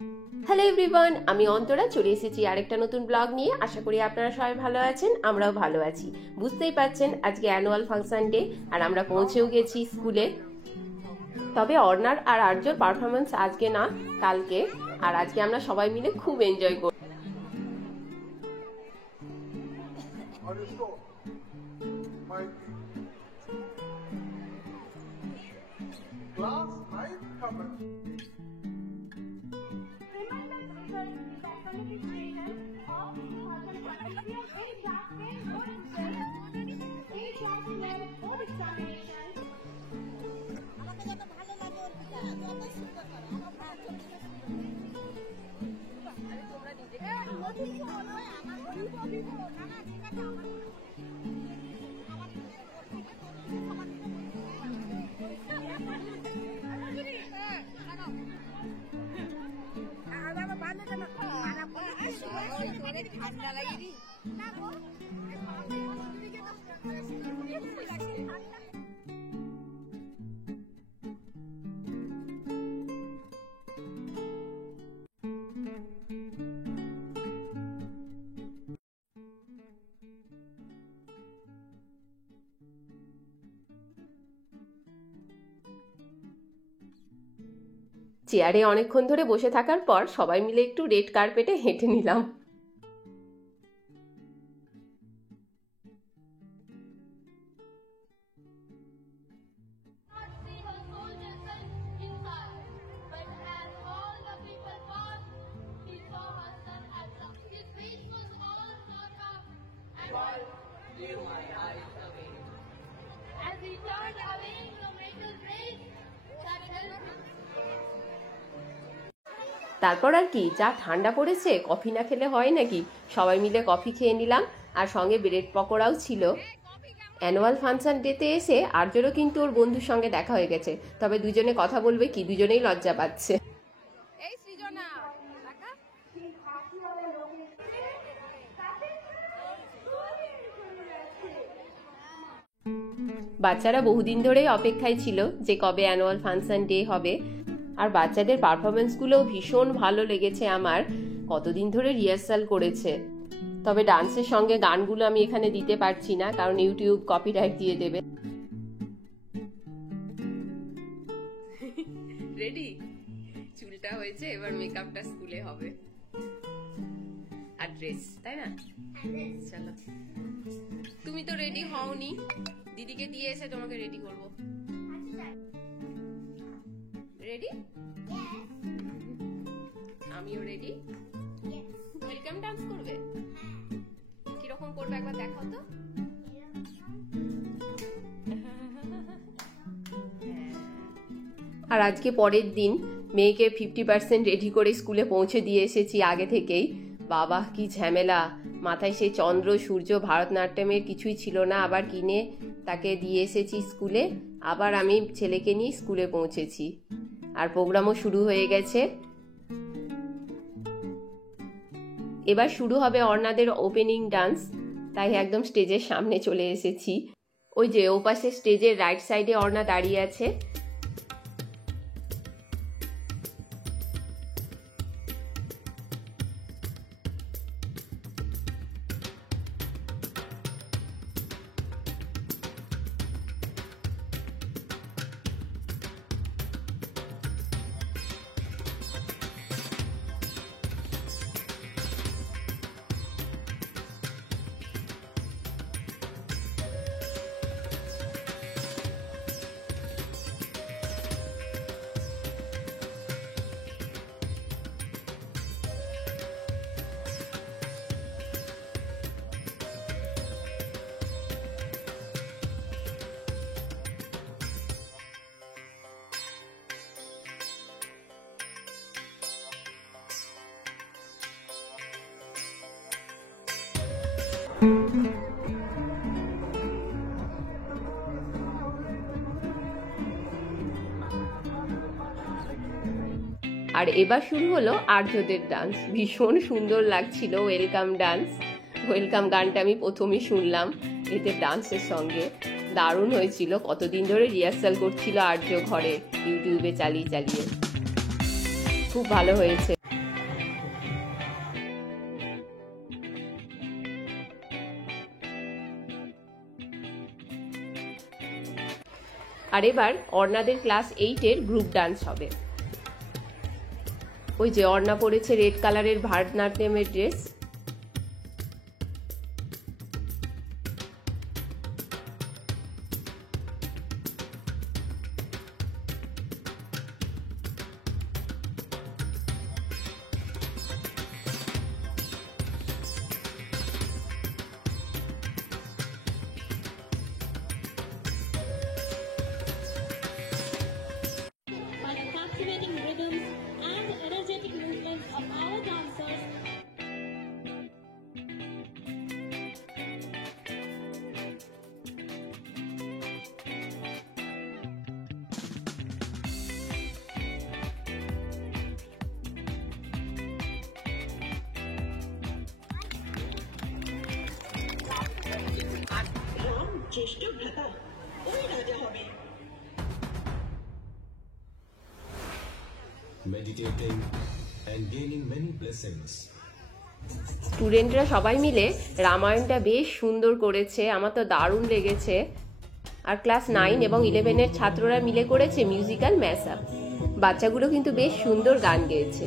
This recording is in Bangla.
হ্যালো এভরিওয়ান, আমি অন্তরা চলে এসেছি আরেকটা নতুন ব্লগ নিয়ে। আশা করি আপনারা সবাই ভালো আছেন, আমরাও ভালো আছি। বুঝতেই পারছেন আজকে অ্যানুয়াল ফাংশন ডে, আর আমরা পৌঁছেও গেছি স্কুলে। তবে অর্ণার আর আর্যর পারফরমেন্স আজকে না, কালকে। আর আজকে আমরা সবাই মিলে খুব এনজয় করি। ঠান্ডা লাগে চেয়ারে অনেকক্ষণ ধরে বসে থাকার পর সবাই মিলে একটু রেড কার্পেটে হেঁটে নিলাম। তারপর আর কি, যা ঠান্ডা পড়েছে, কফি না খেলে হয় নাকি। সবাই মিলে কফি খেয়ে নিলাম, আর সঙ্গে ব্রেড পকোড়াও ছিল। অ্যানুয়াল ফাংশন ডেতে এসে আর্যরও কিন্তু ওর বন্ধুর সঙ্গে দেখা হয়ে গেছে। তবে দুজনে কথা বলবে কি, দুজনেই লজ্জা পাচ্ছে। বাচ্চারা বহুদিন ধরেই অপেক্ষায় ছিল যে কবে অ্যানুয়াল ফাংশন ডে হবে। আর বাচ্চাদের পারফরমেন্সগুলোও ভীষণ ভালো লেগেছে আমার। কতদিন ধরে রিহার্সাল করেছে। তবে ডান্সের সঙ্গে গানগুলো আমি এখানে দিতে পারছি না, কারণ ইউটিউব কপিরাইট দিয়ে দেবে। রেডি? চুলটা হয়েছে, এবার মেকআপটা স্কুলে হবে। আর ড্রেস, তাই না? চলো, তুমি তো রেডি হওনি, দিদিকে দিয়ে এসে তোমাকে রেডি করবো। রেডি? আমিও রেডি। ওয়েলকাম ডান্স করবে? কিরকম করবে একবার দেখাও তো। আর আজকে পরের দিন, মেয়েকে 50% রেডি করে স্কুলে পৌঁছে দিয়ে এসেছি আগে থেকেই। বাবা কি ঝামেলা! মাথায় সেই চন্দ্র সূর্য ভারতনাট্যমের কিছুই ছিল না, আবার কিনে তাকে দিয়ে এসেছি স্কুলে। আবার আমি ছেলেকে নিয়ে স্কুলে পৌঁছেছি, আর প্রোগ্রামও শুরু হয়ে গেছে। এবার শুরু হবে অর্ণাদের ওপেনিং ডান্স, তাই একদম স্টেজের সামনে চলে এসেছি। ওই যে ওপাশে স্টেজের রাইট সাইডে অর্ণা দাঁড়িয়ে আছে। আর এবার শুরু হলো আর্যদের ডান্স। ভীষণ সুন্দর লাগছিল ওয়েলকাম ডান্স। ওয়েলকাম গানটা আমি প্রথমেই শুনলাম এতে ডান্সের সঙ্গে, দারুণ হয়েছিল। কতদিন ধরে রিহার্সাল করছিল আর্য ঘরে, ইউটিউবে চালিয়ে চালিয়ে। খুব ভালো হয়েছে। আর এবার অর্ণাদের ক্লাস 8-এর গ্রুপ ডান্স হবে। ওই যে অর্ণা পরেছে রেড কালারের ভারতনাট্যমের dress. By the captivating rhythms and energetic movements of our dancers, Ram জ্যেষ্ঠ ভ্রাতা, ওই রাজা হবে। meditating and gaining many blessings. স্টুডেন্টরা সবাই মিলে রামায়ণটা বেশ সুন্দর করেছে, আমার তো দারুণ লেগেছে। আর ক্লাস 9 এবং 11-এর ছাত্ররা মিলে করেছে মিউজিক্যাল ম্যাশ আপ। বাচ্চাগুলো কিন্তু বেশ সুন্দর গান গেয়েছে।